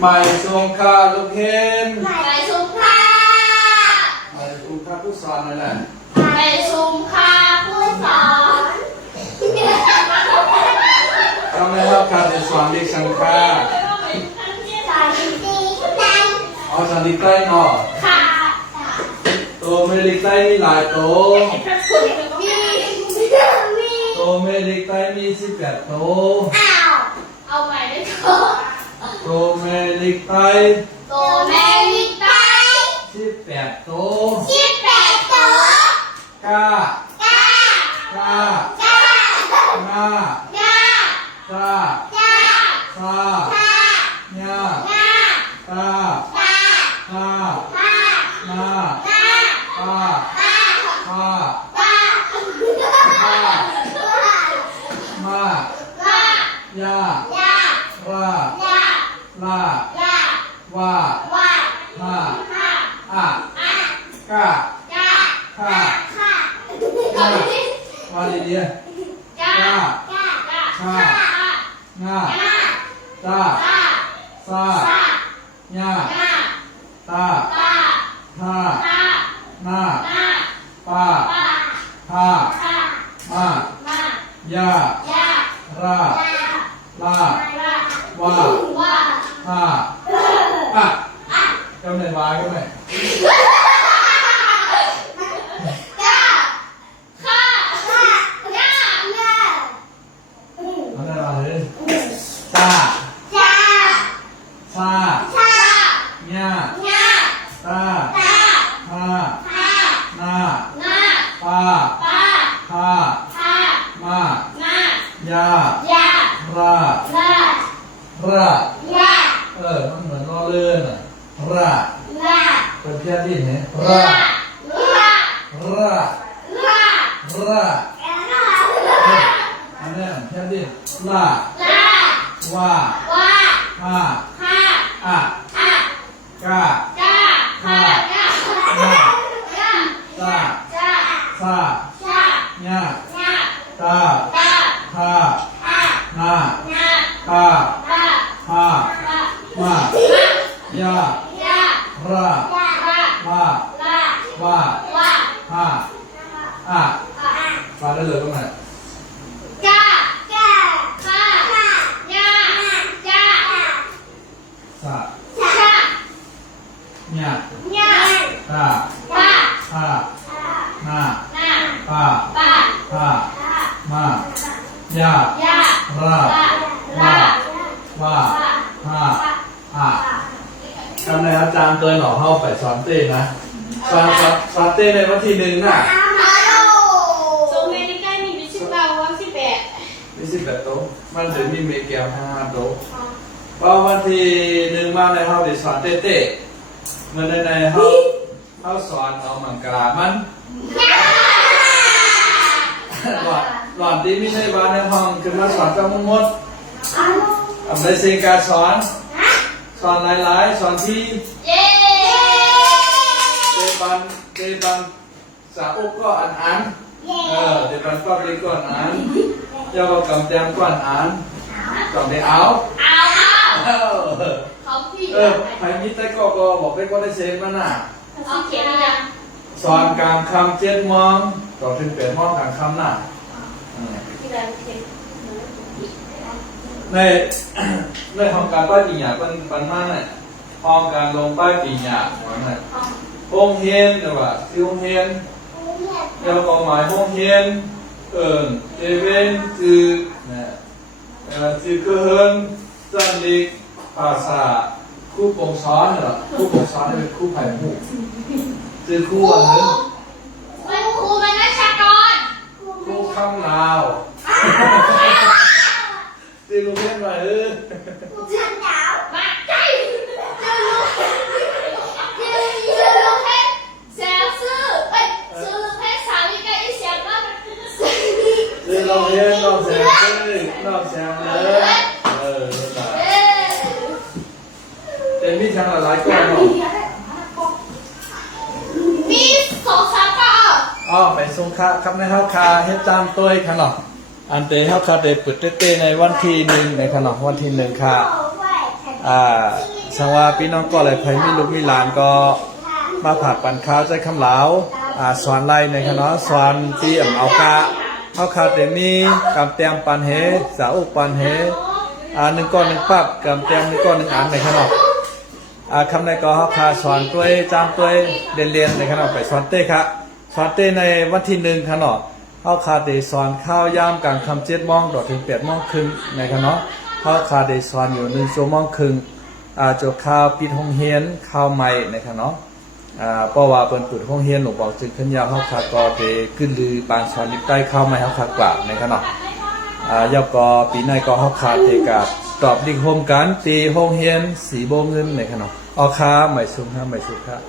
หมายทรงค่าลูกเห็นหมายสุขค่ะหมายทรงค่าผู้สอนนั่นแหละหมายสุขค่ะผู้สอนทำไมครับการจะสอนเด็กสังฆาสอนดีใจเอาสอนดีใกล้เนาะค่ะโตไม่เล็กใกล้มีหลายโตโตไม่เล็กใกล้มี18โตเอาใหม่ได้ก่อนโตไม่เล็กใกล้โตแม่ลิกไป18โต18โตก้าก้าก้าก้าง่าก้าก้าก้าซาญ่าก้าก้าก้าห้าก้าห้าก้าป้าก้าห้ามา ก้าย่าย่าราย่าลาย่าว่าว่า ห้า ห้าอ่ะก้าข้าก้าว่าดีๆก้าข้าง่าตาซาญ่าตาห้าหน้าป้าห้ามาย่าราลาว่าห้าอ่ะกำเนิดวายก็ไหมอะไรวะเฮ้ยตาซาญ่าตาห้าหน้าป้าห้ามาย่ารามันเหมือนรอเลื่อนอ่ะราเป็นเพี้ยนดินเนี่ยราอันนี้เพี้ยนดินลาว่าห้าอ่ะก้าข้าหน้าตาซาญ่าตาห้าหน้าป้าห้ามาย่าราว่าห้าอ่ะฟังได้เลยตรงไหนซาญ่าตาห้าหน้าป้าห้ามาย่าราว่าห้าอ่ะคำในอาจารย์เตือนหล่อเข้าไปสอนเต้นะสอนเต้ในวันที่1น่ะ28โต๊ะมันถึงมีเมเกล5โต๊ะพอวันที่1มาในเข้าได้สอนเต้เมื่อในเข้าสอนเอามังกรมันหลอดที่มีในบ้านในห้องขึ้นมาสอนเจ้ามุมดในเสียงการสอนหลายๆสอนที่เดบันสาอุกก็อ่านเดบันก็เรียกก่อนอ่านเจ้าก็กำแจมก่อนอ่านก่อนได้เอาใครมิตรก็บอกได้ก็ได้เซนมันน่ะสอนกลางคำ7 โมงต่อถึง8 โมงกลางคำน่ะในห้องการป้ายปีหยาปันมากเนี่ยห้องการลงป้ายปีหยาหวังเนี่ยห้องเฮียนเนี่ยว่าคือห้องเฮียนเดี๋ยวความหมายห้องเฮียนเจเวนคือเนี่ยคือเฮิร์นจันดิกภาษาคู่ปงซ้อนเหรอคู่ปงซ้อนเป็นคู่ไผ่หูคือคู่อะไรคู่ข้ามลาวตีลูกเล่นมาเราเรียนเราแซงเลยเราแซงเลยเป็นพี่ช่างหลายก้อนเนาะไปส่งค่าครับในเฮาคาเฮ็ดตามตัวขนาดอันเตเฮาคาเตปิดเต้ในวันที่1ในขนาดวันที่1ค่ะ สังว่าพี่น้องก็เลยใครมีลูกมีหลานก็มาผัดปันข้าวใจคำเหลาสอนไล่ในคณะสอนตีเอากะเอาคาเตมีกำเตียมปันเฮสาวปันเฮหนึ่งก้อนหนึ่งปับกำเตียมหนึ่งก้อนหนึ่งอันในขนมคำในก็เขาคาสอนตัวจามตัวเรียนในขนมไปสอนเต้ค่ะสอนเต้ในวันที่หนึ่งขนมเขาคาเตสอนข้าวยามกลางคำ7 โมงถึง8 โมงครึ่งในขนมเขาคาเตสอนอยู่1 ชั่วโมงครึ่งจบข้าวปิดห้องเฮียนข้าวใหม่ในขนมเพราะว่าเปิดปิดห้องเฮียนหลวงบอกจึงขึ้นยาวเขาคากอเตขึ้นลือปานสอนนิบใต้ข้าวใหม่เขาคากว่าในขนมยกก็ปีในก็เขาคาเตกับตอบดิงโฮมกันตีห้องเฮียนสีโบเงินในขนมออค้าใหม่สุขครับ